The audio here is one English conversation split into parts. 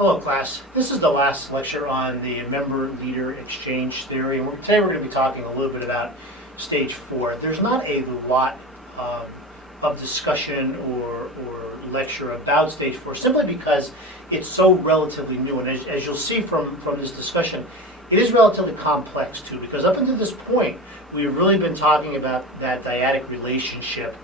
Hello class, this is the last lecture on the member-leader exchange theory, and today we're going to be talking a little bit about stage 4. There's not a lot of discussion or lecture about stage 4 simply because it's so relatively new, and as you'll see from this discussion, it is relatively complex too, because up until this point we've really been talking about that dyadic relationship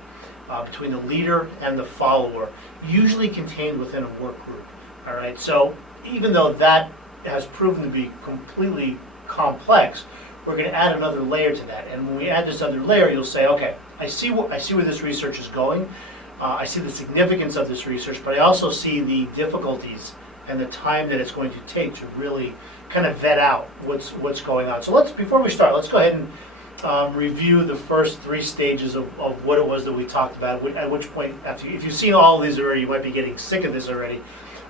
between the leader and the follower, usually contained within a work group. All right, so even though that has proven to be completely complex, we're going to add another layer to that. And when we add this other layer, you'll say, okay, I see where this research is going. I see the significance of this research, but I also see the difficulties and the time that it's going to take to really kind of vet out what's going on. So before we start, let's go ahead and review the first 3 stages of what it was that we talked about. At which point, if you've seen all of these already, you might be getting sick of this already.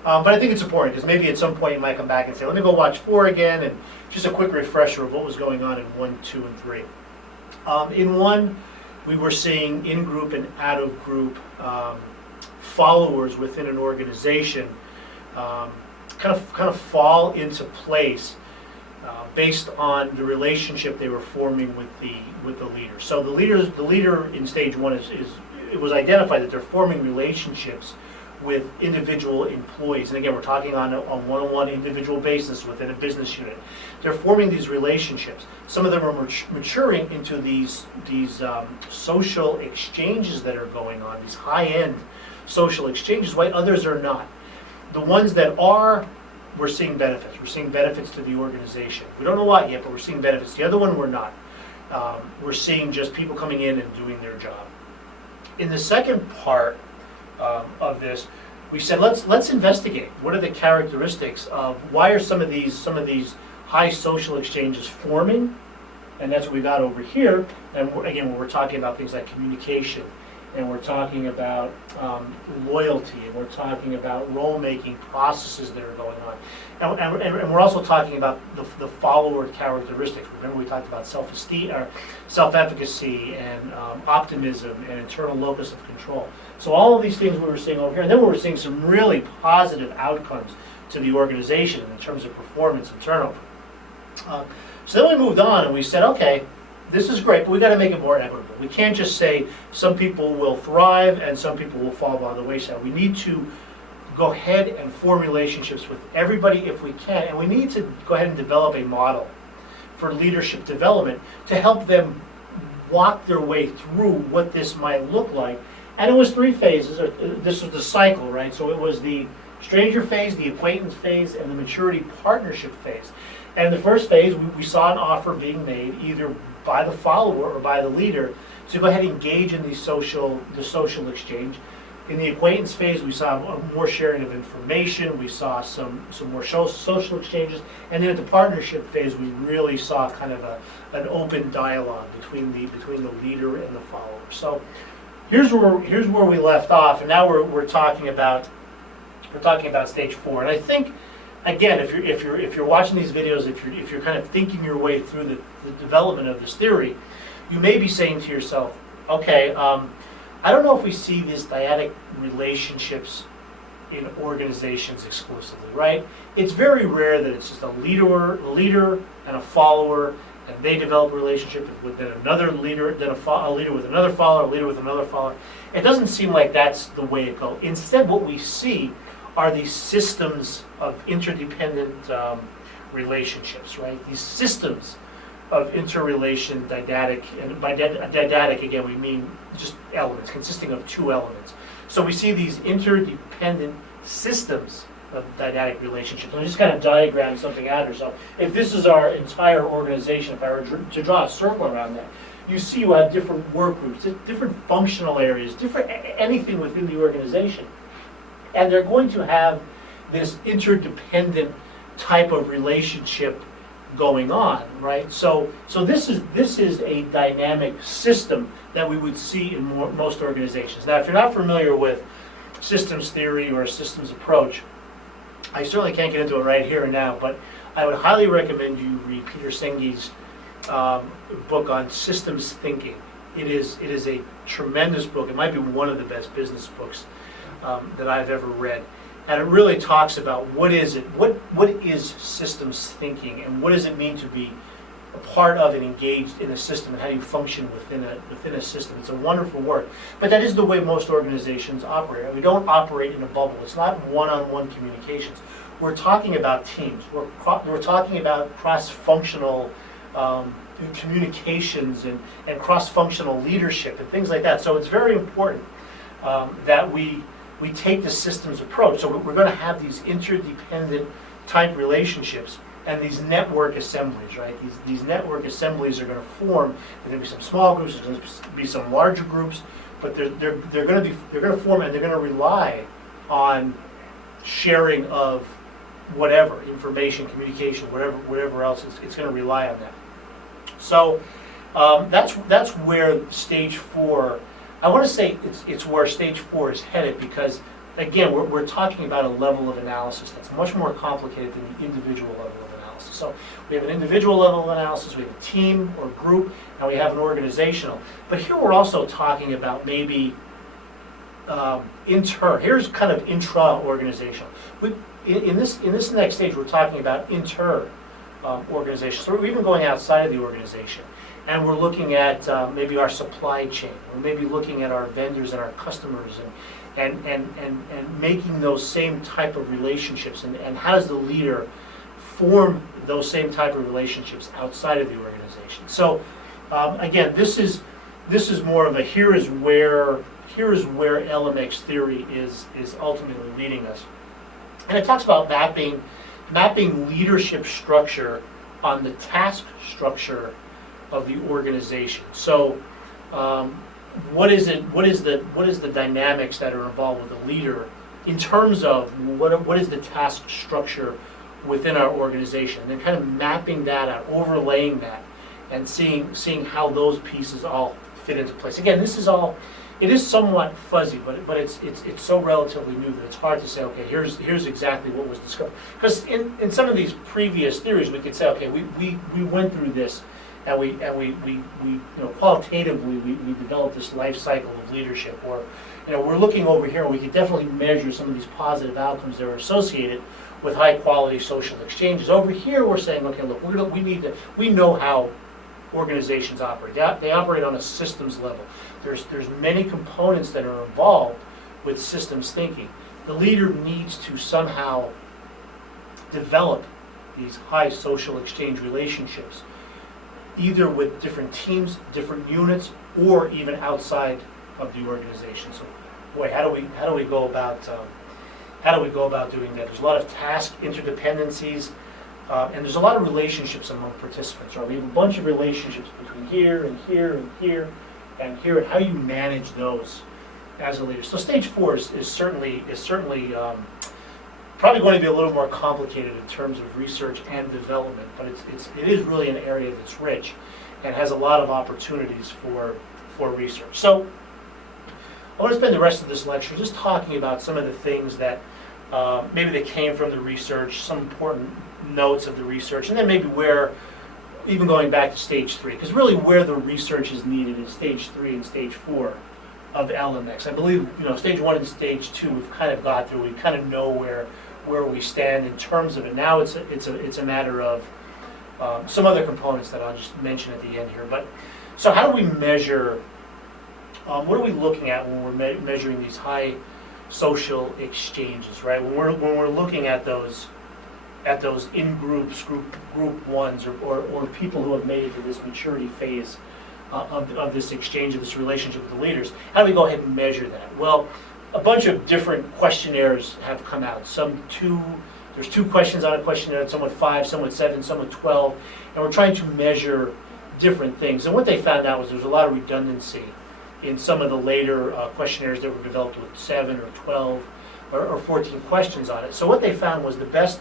But I think it's important because maybe at some point you might come back and say, let me go watch 4 again, and just a quick refresher of what was going on in 1, 2, and 3. In 1, we were seeing in-group and out-of-group followers within an organization kind of fall into place based on the relationship they were forming with the leader. So the leader in stage 1 it was identified that they're forming relationships with individual employees, and again we're talking on a one-on-one individual basis within a business unit. They're forming these relationships. Some of them are maturing into these social exchanges that are going on, these high-end social exchanges, while others are not. The ones that are, we're seeing benefits. We're seeing benefits to the organization. We don't know what yet, but we're seeing benefits. The other one we're not. We're seeing just people coming in and doing their job. In the second part of this, we said let's investigate what are the characteristics of why are some of these high social exchanges forming, and that's what we got over here. And again, when we're talking about things like communication, and we're talking about loyalty, and we're talking about role-making processes that are going on, and we're also talking about the follower characteristics. Remember we talked about self-esteem, or self-efficacy, and optimism, and internal locus of control. So all of these things we were seeing over here, and then we were seeing some really positive outcomes to the organization in terms of performance and turnover. So then we moved on and we said, okay, this is great, but we got to make it more equitable. We can't just say some people will thrive and some people will fall by the wayside. We need to go ahead and form relationships with everybody if we can, and we need to go ahead and develop a model for leadership development to help them walk their way through what this might look like. And it was 3 phases. This was the cycle, right? So it was the stranger phase, the acquaintance phase, and the maturity partnership phase. And in the first phase, we saw an offer being made either by the follower or by the leader to go ahead and engage in the social exchange. In the acquaintance phase, we saw more sharing of information. We saw some more social exchanges. And then at the partnership phase, we really saw kind of an open dialogue between the leader and the follower. So here's where we left off, and now we're talking about stage 4. And I think, again, if you're watching these videos, if you're kind of thinking your way through the development of this theory, you may be saying to yourself, okay, I don't know if we see these dyadic relationships in organizations exclusively, right? It's very rare that it's just a leader and a follower, and they develop a relationship with then another leader, then a leader with another follower, a leader with another follower. It doesn't seem like that's the way it goes. Instead, what we see are these systems of interdependent relationships, right? These systems of interrelation dyadic, and by dyadic again we mean just elements consisting of 2 elements. So we see these interdependent systems of dyadic relationships. And I just kind of diagram something out here. So if this is our entire organization, if I were to draw a circle around that, you see you have different work groups, different functional areas, different anything within the organization. And they're going to have this interdependent type of relationship going on, right? So this is a dynamic system that we would see in most organizations. Now, if you're not familiar with systems theory or a systems approach, I certainly can't get into it right here and now, but I would highly recommend you read Peter Senge's book on systems thinking. It is a tremendous book. It might be one of the best business books that I've ever read. And it really talks about what is it, what is systems thinking, and what does it mean to be a part of and engaged in a system, and how do you function within a system. It's a wonderful work, but that is the way most organizations operate. We don't operate in a bubble. It's not one-on-one communications. We're talking about teams. We're talking about cross-functional communications and cross-functional leadership and things like that. So it's very important that we take the systems approach. So we're going to have these interdependent type relationships and these network assemblies, right? These network assemblies are going to form. There's going to be some small groups. There's going to be some larger groups, but they're going to form, and they're going to rely on sharing of whatever information, communication, whatever else. It's going to rely on that. So that's where stage 4. I want to say it's where stage 4 is headed, because again, we're talking about a level of analysis that's much more complicated than the individual level of analysis. So we have an individual level of analysis, we have a team or group, and we have an organizational. But here we're also talking about maybe here's kind of intra-organizational. In this next stage, we're talking about inter-organization. So we're even going outside of the organization. And we're looking at maybe our supply chain. We're maybe looking at our vendors and our customers and making those same type of relationships. And how does the leader form those same type of relationships outside of the organization? So again, this is more of a here is where LMX theory is ultimately leading us. And it talks about mapping leadership structure on the task structure of the organization. So what is the dynamics that are involved with a leader in terms of what is the task structure within our organization, and then kind of mapping that out, overlaying that, and seeing how those pieces all fit into place. Again, it is somewhat fuzzy, but it's so relatively new that it's hard to say, okay, here's exactly what was discovered. Because in some of these previous theories, we could say, okay, we went through this, and we qualitatively we developed this life cycle of leadership, or we're looking over here, and we could definitely measure some of these positive outcomes that are associated with high quality social exchanges. Over here, we're saying, okay, look, we know how organizations operate. They operate on a systems level. There's many components that are involved with systems thinking. The leader needs to somehow develop these high social exchange relationships, either with different teams, different units, or even outside of the organization. So, boy, how do we go about doing that? There's a lot of task interdependencies, and there's a lot of relationships among participants. Right? We have a bunch of relationships between here and here and here and here, and how you manage those as a leader. So stage 4 is certainly probably going to be a little more complicated in terms of research and development, but it is really an area that's rich and has a lot of opportunities for research. So I want to spend the rest of this lecture just talking about some of the things that maybe they came from the research, some important notes of the research, and then maybe even going back to stage 3, because really where the research is needed is stage 3 and stage 4 of LMX. I believe stage 1 and stage 2 we've kind of got through. We kind of know where we stand in terms of it. Now it's a matter of some other components that I'll just mention at the end here. But so how do we measure? What are we looking at when we're measuring these high social exchanges, right? When we're looking at those in groups, group ones, or people who have made it to this maturity phase of this exchange, of this relationship with the leaders, how do we go ahead and measure that? Well, a bunch of different questionnaires have come out. There's 2 questions on a questionnaire, some with 5, some with 7, some with 12, and we're trying to measure different things. And what they found out was there's a lot of redundancy in some of the later questionnaires that were developed with 7 or 12 or 14 questions on it. So what they found was the best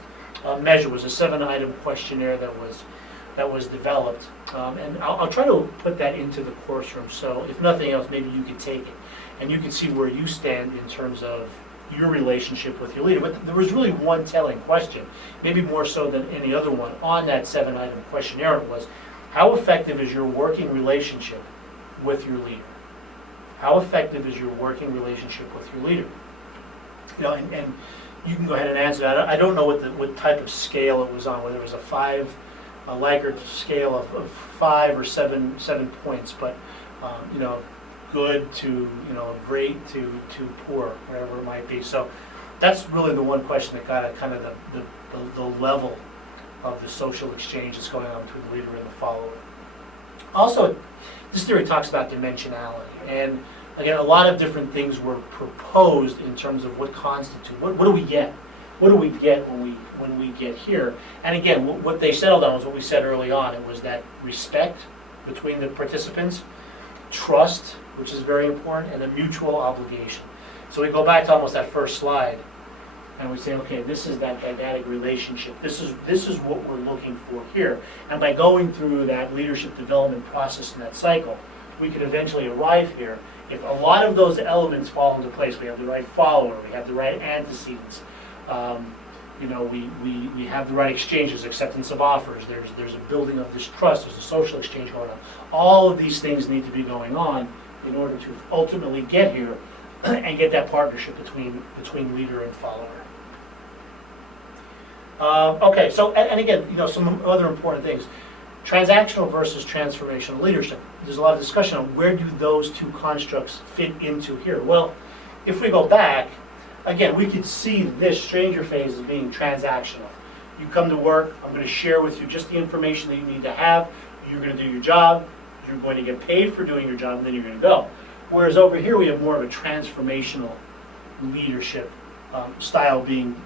measure was a 7-item questionnaire that was developed, and I'll try to put that into the course room. So if nothing else, maybe you could take it and you can see where you stand in terms of your relationship with your leader. But there was really one telling question, maybe more so than any other one, on that 7-item questionnaire. It was, how effective is your working relationship with your leader? How effective is your working relationship with your leader? And you can go ahead and answer that. I don't know what type of scale it was on, whether it was a Likert scale of 5 or 7 points, but you know, good to, you know, great to poor, whatever it might be. So that's really the one question that got at kind of the level of the social exchange that's going on between the leader and the follower. Also, this theory talks about dimensionality, and again, a lot of different things were proposed in terms of what constitute, what do we get? What do we get when we get here? And again, what they settled on was what we said early on. It was that respect between the participants, trust, which is very important, and a mutual obligation. So we go back to almost that first slide, and we say, okay, this is that dynamic relationship. This is what we're looking for here. And by going through that leadership development process and that cycle, we could eventually arrive here. If a lot of those elements fall into place, we have the right follower, we have the right antecedents, you know, we have the right exchanges, acceptance of offers, there's a building of this trust, there's a social exchange going on. All of these things need to be going on in order to ultimately get here and get that partnership between leader and follower. Okay, so, and again, you know, some other important things. Transactional versus transformational leadership. There's a lot of discussion on where do those two constructs fit into here. Well, if we go back, again, we could see this stranger phase as being transactional. You come to work, I'm going to share with you just the information that you need to have, you're going to do your job, you're going to get paid for doing your job, and then you're going to go. Whereas over here we have more of a transformational leadership style being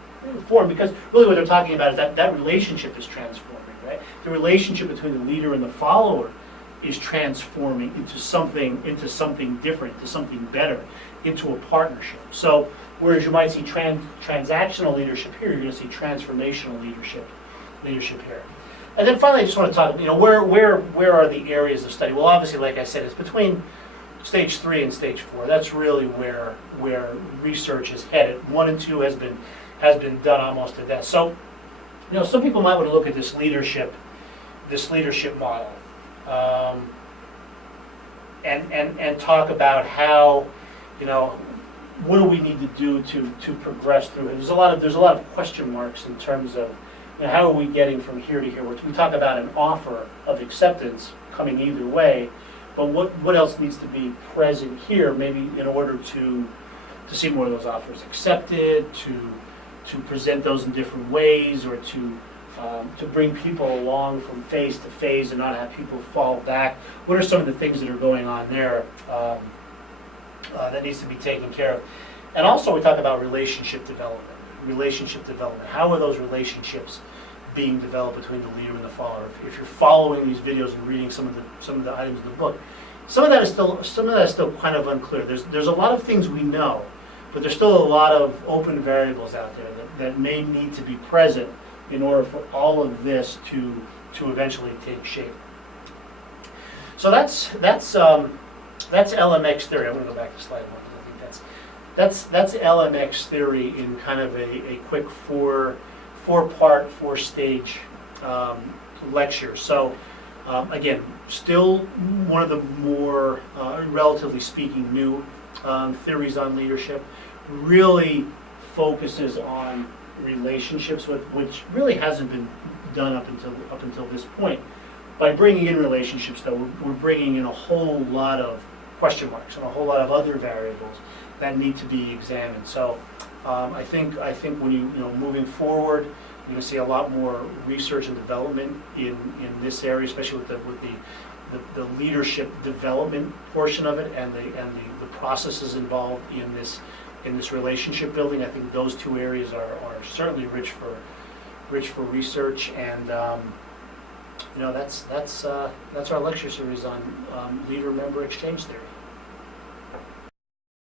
formed, because really what they're talking about is that relationship is transforming, right? The relationship between the leader and the follower is transforming into something different, into something better, into a partnership. So whereas you might see transactional leadership here, you're going to see transformational leadership here. And then finally, I just want to talk, you know, where are the areas of study? Well, obviously, like I said, it's between stage 3 and stage 4. That's really where research is headed. 1 and 2 has been done almost to death. So, you know, some people might want to look at this leadership model, and talk about how, you know, what do we need to do to progress through it. There's a lot of question marks in terms of, you know, how are we getting from here to here. We talk about an offer of acceptance coming either way, but what else needs to be present here, maybe in order to see more of those offers accepted, to present those in different ways, or to bring people along from phase to phase and not have people fall back. What are some of the things that are going on there that needs to be taken care of? And also we talk about relationship development. How are those relationships being developed between the leader and the follower? If you're following these videos and reading some of the items in the book, some of that is still kind of unclear. There's a lot of things we know, but there's still a lot of open variables out there that may need to be present in order for all of this to eventually take shape. So that's LMX theory. I'm going to go back to slide 1 because I think that's LMX theory in kind of a quick four-part, four-stage lecture. So again, still one of the more, relatively speaking, new theories on leadership. Really focuses on relationships, which really hasn't been done up until this point. By bringing in relationships, though, we're bringing in a whole lot of question marks and a whole lot of other variables that need to be examined. So I think when you know moving forward, you're going to see a lot more research and development in this area, especially with the leadership development portion of it and the processes involved in this relationship building. I think those two areas are certainly rich for research, and you know that's our lecture series on leader-member exchange theory.